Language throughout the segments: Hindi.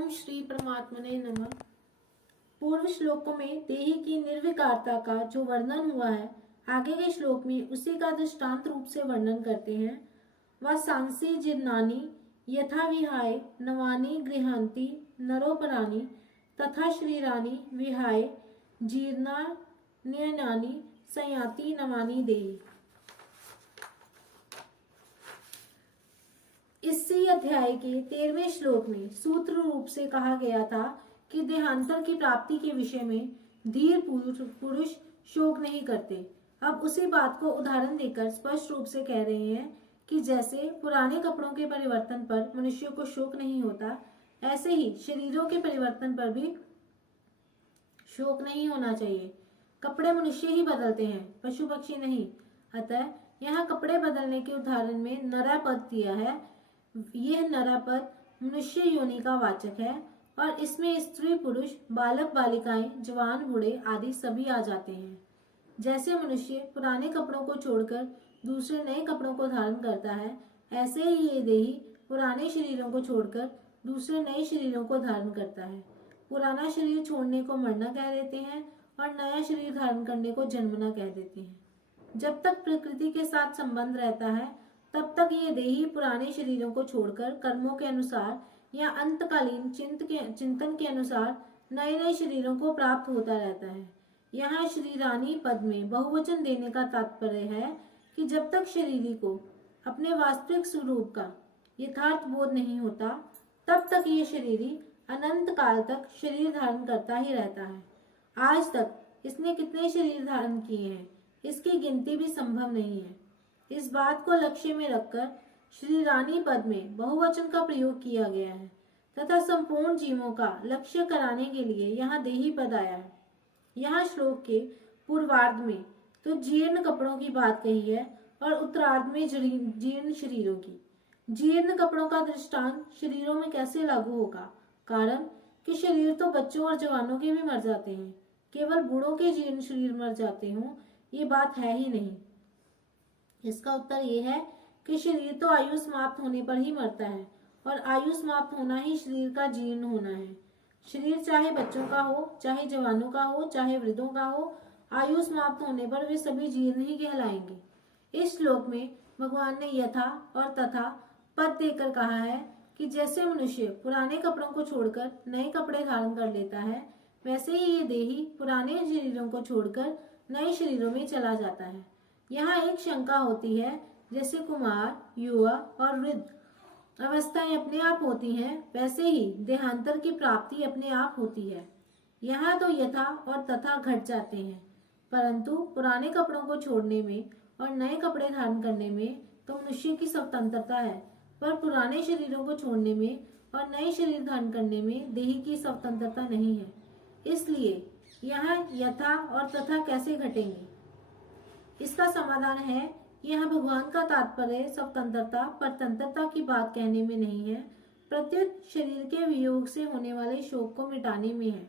ओम श्री परमात्मने नमः। पूर्व श्लोकों में देही की निर्विकारता का जो वर्णन हुआ है, आगे के श्लोक में उसी का दृष्टांत रूप से वर्णन करते हैं। वह सांसी जीर्णानि यथा विहाय नवानि गृहांति नरोपराणि तथा शरीरानि विहाय जीर्णान्यनानि संयाति नवानि देहि। इसी अध्याय के 13वें श्लोक में सूत्र रूप से कहा गया था कि देहांतर की प्राप्ति के विषय में धीर पुरुष शोक नहीं करते। अब उसी बात को उदाहरण देकर स्पष्ट रूप से कह रहे हैं कि जैसे पुराने कपड़ों के परिवर्तन पर मनुष्य को शोक नहीं होता, ऐसे ही शरीरों के परिवर्तन पर भी शोक नहीं होना चाहिए। कपड़े मनुष्य ही बदलते हैं, पशु पक्षी नहीं। अतः यहाँ कपड़े बदलने के उदाहरण में नरा पद दिया है। यह नरा पद मनुष्य योनि का वाचक है और इसमें स्त्री पुरुष बालक बालिकाएं जवान बूढ़े आदि सभी आ जाते हैं। जैसे मनुष्य पुराने कपड़ों को छोड़कर दूसरे नए कपड़ों को धारण करता है, ऐसे ही ये देही पुराने शरीरों को छोड़कर दूसरे नए शरीरों को धारण करता है। पुराना शरीर छोड़ने को मरना कह देते हैं और नया शरीर धारण करने को जन्मना कह देते हैं। जब तक प्रकृति के साथ संबंध रहता है, तब तक ये देही पुराने शरीरों को छोड़कर कर्मों के अनुसार या अंतकालीन चिंतन के अनुसार नए नए शरीरों को प्राप्त होता रहता है। यहाँ शरीरानी पद में बहुवचन देने का तात्पर्य है कि जब तक शरीरी को अपने वास्तविक स्वरूप का यथार्थ बोध नहीं होता, तब तक ये शरीरी अनंत काल तक शरीर धारण करता ही रहता है। आज तक इसने कितने शरीर धारण किए हैं, इसकी गिनती भी संभव नहीं है। इस बात को लक्ष्य में रखकर शरीरानी पद में बहुवचन का प्रयोग किया गया है तथा संपूर्ण जीवों का लक्ष्य कराने के लिए यहाँ देही पद आया है। यहाँ श्लोक के पूर्वार्ध में तो जीर्ण कपड़ों की बात कही है और उत्तरार्ध में जीर्ण शरीरों की। जीर्ण कपड़ों का दृष्टांत शरीरों में कैसे लागू होगा? कारण कि शरीर तो बच्चों और जवानों के भी मर जाते हैं, केवल बूढ़ों के जीर्ण शरीर मर जाते हों, ये बात है ही नहीं। इसका उत्तर ये है कि शरीर तो आयु समाप्त होने पर ही मरता है और आयु समाप्त होना ही शरीर का जीर्ण होना है। शरीर चाहे बच्चों का हो, चाहे जवानों का हो, चाहे वृद्धों का हो, आयु समाप्त होने पर वे सभी जीर्ण ही कहलाएंगे। इस श्लोक में भगवान ने यथा और तथा पद देकर कहा है कि जैसे मनुष्य पुराने कपड़ों को छोड़कर नए कपड़े धारण कर लेता है, वैसे ही ये देही पुराने शरीरों को छोड़कर नए शरीरों में चला जाता है। यहाँ एक शंका होती है, जैसे कुमार, युवा और वृद्ध अवस्थाएं अपने आप होती हैं, वैसे ही देहांतर की प्राप्ति अपने आप होती है। यहाँ तो यथा और तथा घट जाते हैं, परंतु पुराने कपड़ों को छोड़ने में और नए कपड़े धारण करने में तो मनुष्य की स्वतंत्रता है, पर पुराने शरीरों को छोड़ने में और नए शरीर धारण करने में देही की स्वतंत्रता नहीं है। इसलिए यहाँ यथा और तथा कैसे घटेंगे? इसका समाधान है कि यहाँ भगवान का तात्पर्य स्वतंत्रता परतंत्रता की बात कहने में नहीं है, प्रत्युत शरीर के वियोग से होने वाले शोक को मिटाने में है।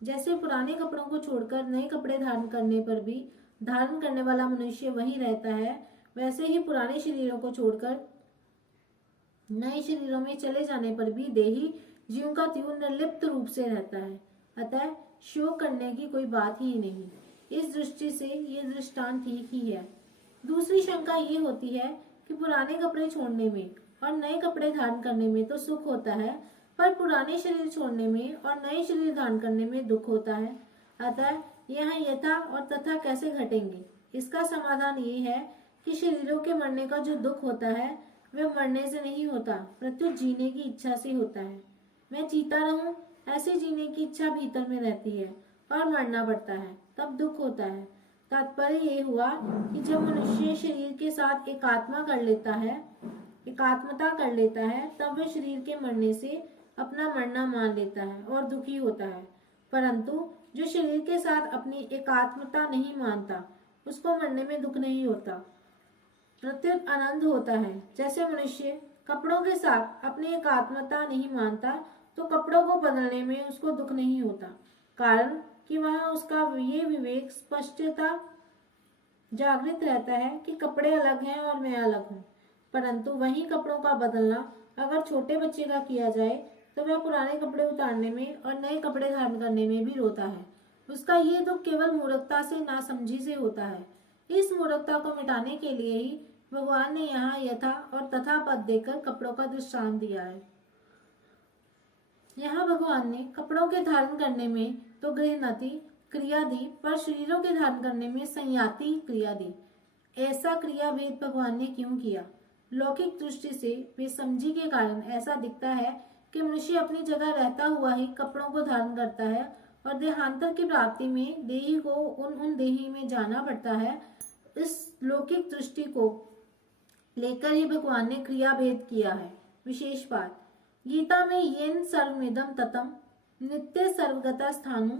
जैसे पुराने कपड़ों को छोड़कर नए कपड़े धारण करने पर भी धारण करने वाला मनुष्य वही रहता है, वैसे ही पुराने शरीरों को छोड़कर नए शरीरों में चले जाने पर भी देही ज्यों का त्यों निर्लिप्त रूप से रहता है। अतः शोक करने की कोई बात ही नहीं। इस दृष्टि से ये दृष्टांत ठीक ही है। दूसरी शंका ये होती है कि पुराने कपड़े छोड़ने में और नए कपड़े धारण करने में तो सुख होता है, पर पुराने शरीर छोड़ने में और नए शरीर धारण करने में दुख होता है। अतः यहाँ यथा और तथा कैसे घटेंगे? इसका समाधान ये है कि शरीरों के मरने का जो दुख होता है, वह मरने से नहीं होता, प्रत्युत जीने की इच्छा से होता है। मैं जीता रहूं, ऐसे जीने की इच्छा भीतर में रहती है और मरना पड़ता है, तब दुख होता है। तात्पर्य ये हुआ कि जब मनुष्य शरीर के साथ एकात्मता कर लेता है, तब वह शरीर के मरने से अपना मरना मान लेता है और दुखी होता है। परंतु जो शरीर के साथ अपनी एकात्मता नहीं मानता, उसको मरने में दुख नहीं होता, प्रत्युत आनंद होता है। जैसे मनुष्य कपड़ों के साथ अपनी एकात्मता नहीं मानता, तो कपड़ों को बदलने में उसको दुख नहीं होता, कारण कि वहाँ उसका ये विवेक स्पष्टता जागृत रहता है कि कपड़े अलग हैं और मैं अलग हूँ। परंतु वही कपड़ों का बदलना अगर छोटे बच्चे का किया जाए तो वह पुराने कपड़े उतारने में और नए कपड़े धारण करने में भी रोता है। उसका ये दुख केवल मूर्खता से, नासमझी से होता है। इस मूर्खता को मिटाने के लिए ही भगवान ने यहाँ यथा और तथा पद देकर कपड़ों का दृष्टांत दिया है। यहाँ भगवान ने कपड़ों के धारण करने में तो गृहणति क्रिया दी, पर शरीरों के धारण करने में संयाति क्रिया दी। ऐसा क्रिया भेद भगवान ने क्यों किया? लौकिक दृष्टि से बेसमझी के कारण ऐसा दिखता है कि मनुष्य अपनी जगह रहता हुआ ही कपड़ों को धारण करता है और देहांतर की प्राप्ति में देही को उन देही में जाना पड़ता है। इस लौकिक दृष्टि को लेकर ही भगवान ने क्रिया भेद किया है। विशेष बात, गीता में येन सर्वमिदं ततम नित्य सर्वगता स्थानु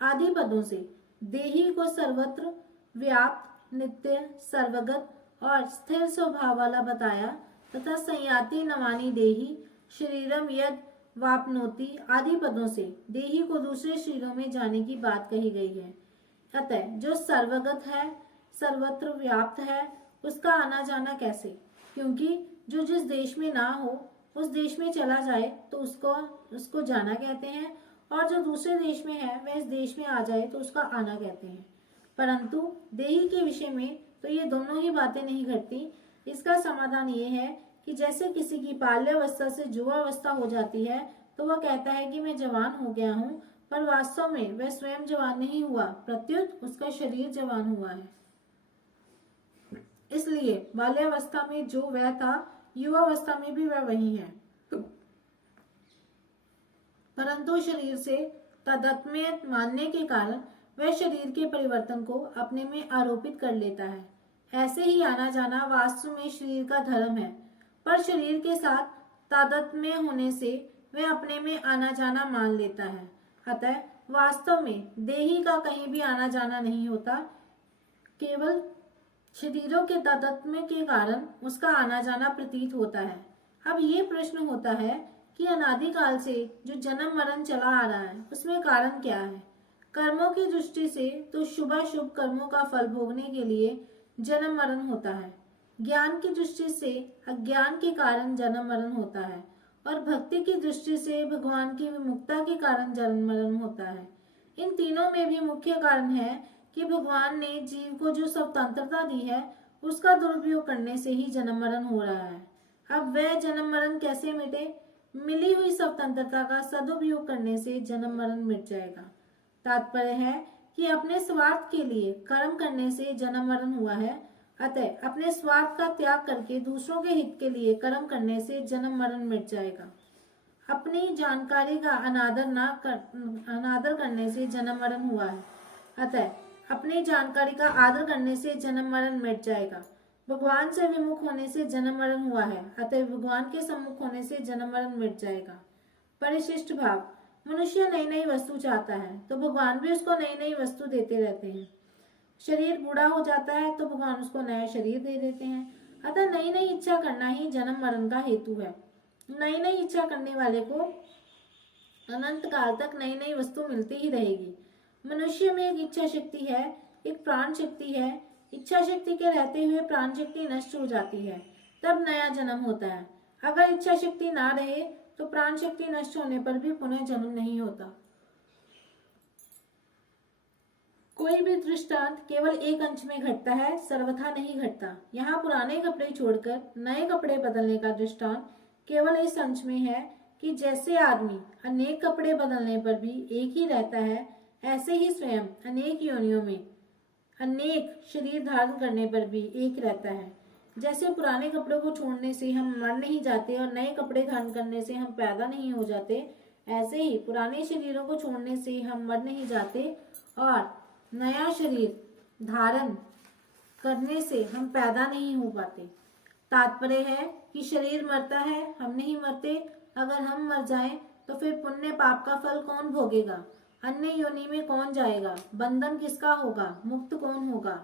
आदि पदों से देही को सर्वत्र व्याप्त, नित्य, सर्वगत और स्थिर स्वभाव वाला बताया तथा संयाति नवानी देही शरीरम यद वापनोति आदि पदों से देही को दूसरे शरीरों में जाने की बात कही गई है। अतः जो सर्वगत है, सर्वत्र व्याप्त है, उसका आना जाना कैसे? क्योंकि जो जिस देश में ना हो उस देश में चला जाए तो उसको जाना कहते हैं, और जो दूसरे देश में है वह इस देश में आ जाए तो उसका आना कहते हैं। परंतु देही के विषय में तो ये दोनों ही बातें नहीं घटती। इसका समाधान ये है कि जैसे किसी की बाल्यावस्था से युवावस्था हो जाती है तो वह कहता है कि मैं जवान हो गया हूँ, पर वास्तव में वह स्वयं जवान नहीं हुआ, प्रत्युत उसका शरीर जवान हुआ है। इसलिए बाल्यावस्था में जो वह था, युवावस्था में भी वह वही है, परंतु शरीर से तादात्म्य मानने के कारण वह शरीर के परिवर्तन को अपने में आरोपित कर लेता है। ऐसे ही आना जाना वास्तव में शरीर का धर्म है, पर शरीर के साथ तादात्म्य होने से वह अपने में आना जाना मान लेता है। अतः वास्तव में देही का कहीं भी आना जाना नहीं होता, केवल शरीरों के तादात्म्य के कारण उसका आना जाना प्रतीत होता है। अब ये प्रश्न होता है कि अनादिकाल से जो जन्म मरण चला आ रहा है उसमें कारण क्या है? कर्मों की दृष्टि से तो शुभाशुभ कर्मों का फल भोगने के लिए जन्म मरण होता है। ज्ञान की दृष्टि से अज्ञान के कारण जन्म मरण होता है, और भक्ति की दृष्टि से भगवान की विमुक्ता के कारण जन्म मरण होता है। इन तीनों में भी मुख्य कारण है कि भगवान ने जीव को जो स्वतंत्रता दी है उसका दुरुपयोग करने से ही जन्म मरण हो रहा है। अब वह जन्म मरण कैसे मिटे? मिली हुई स्वतंत्रता का सदुपयोग करने से जन्म मरण मिट जाएगा। तात्पर्य है कि अपने स्वार्थ के लिए कर्म करने से जन्म मरण हुआ है, अतः अपने स्वार्थ का त्याग करके दूसरों के हित के लिए कर्म करने से जन्म मरण मिट जाएगा। अपनी जानकारी का अनादर करने से जन्म मरण हुआ है, अतः अपनी जानकारी का आदर करने से जन्म मरण मिट जाएगा। भगवान से विमुख होने से जन्म मरण हुआ है, अतः भगवान के सम्मुख होने से जन्म मरण मिट जाएगा। परिशिष्ट भाव, मनुष्य नई नई वस्तु चाहता है तो भगवान भी उसको नई नई वस्तु देते रहते हैं। शरीर बूढ़ा हो जाता है तो भगवान उसको नया शरीर दे देते हैं। अतः नई नई इच्छा करना ही जन्म मरण का हेतु है। नई नई इच्छा करने वाले को अनंत काल तक नई नई वस्तु मिलती ही रहेगी। मनुष्य में एक इच्छा शक्ति है, एक प्राण शक्ति है। इच्छा शक्ति के रहते हुए प्राण शक्ति नष्ट हो जाती है, तब नया जन्म होता है। अगर इच्छा शक्ति ना रहे तो प्राण शक्ति नष्ट होने पर भी पुनः जन्म नहीं होता। कोई भी दृष्टांत केवल एक अंश में घटता है, सर्वथा नहीं घटता। यहाँ पुराने कपड़े छोड़कर नए कपड़े बदलने का दृष्टांत केवल इस अंश में है कि जैसे आदमी अनेक कपड़े बदलने पर भी एक ही रहता है, ऐसे ही स्वयं अनेक योनियों में अनेक शरीर धारण करने पर भी एक रहता है। जैसे पुराने कपड़ों को छोड़ने से हम मर नहीं जाते और नए कपड़े धारण करने से हम पैदा नहीं हो जाते, ऐसे ही पुराने शरीरों को छोड़ने से हम मर नहीं जाते और नया शरीर धारण करने से हम पैदा नहीं हो पाते। तात्पर्य है कि शरीर मरता है, हम नहीं मरते। अगर हम मर जाएं तो फिर पुण्य पाप का फल कौन भोगेगा? अन्य योनि में कौन जाएगा? बंधन किसका होगा? मुक्त कौन होगा?